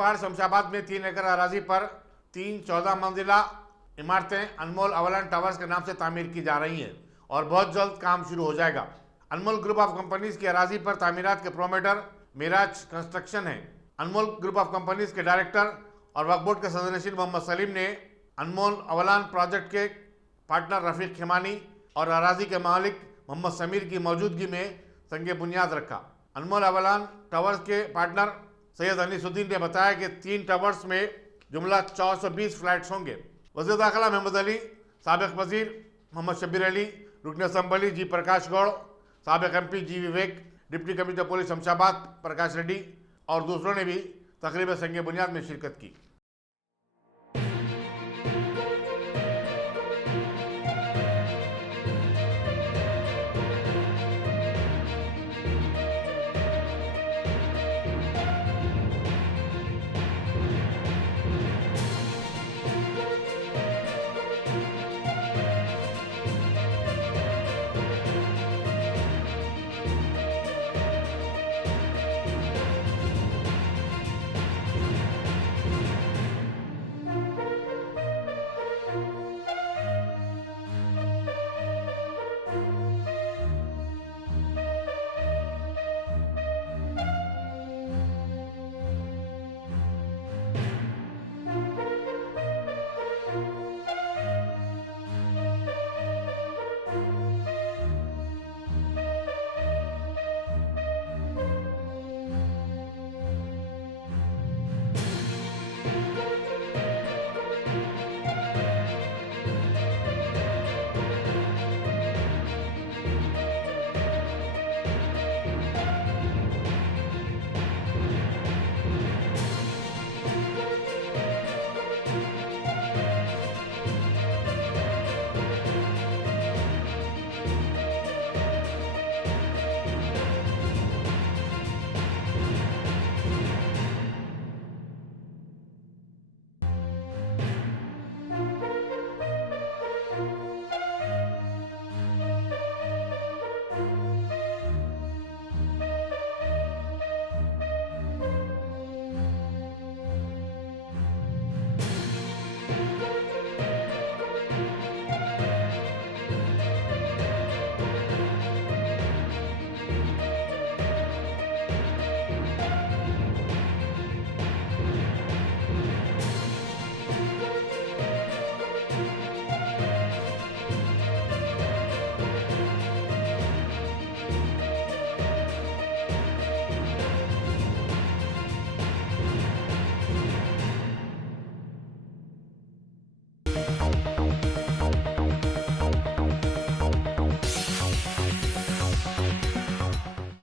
पहाड़ शमशाबाद में 3 एकड़ अराजी पर 14 मंजिला इमारतें अनमोल अवलान टावर्स के नाम से तामीर की जा रही हैं और बहुत जल्द काम शुरू हो जाएगा। अनमोल ग्रुप ऑफ कंपनीज की अराजी पर तामीरात के प्रोमोटर मिराज कंस्ट्रक्शन है। अनमोल ग्रुप ऑफ कंपनीज के डायरेक्टर और वक्फ बोर्ड के सदर मोहम्मद सलीम ने अनमोल अवलान प्रोजेक्ट के पार्टनर रफीक खिमानी और अराजी के मालिक मोहम्मद समीर की मौजूदगी में संगे बुनियाद रखा। अनमोल अवलान टावर्स के पार्टनर सैयद अनीसुद्दीन ने बताया कि 3 टावर्स में जुमला 420 फ्लैट्स होंगे। वज़ीर दाखिला महमूद अली, साबिक वजीर मोहम्मद शब्बीर अली, रुकन असम्बली जी प्रकाश गौड़, साबिक MP जी विवेक, डिप्टी कमिश्नर पुलिस शमशाबाद प्रकाश रेड्डी और दूसरों ने भी तकरीबन संगे बुनियाद में शिरकत की।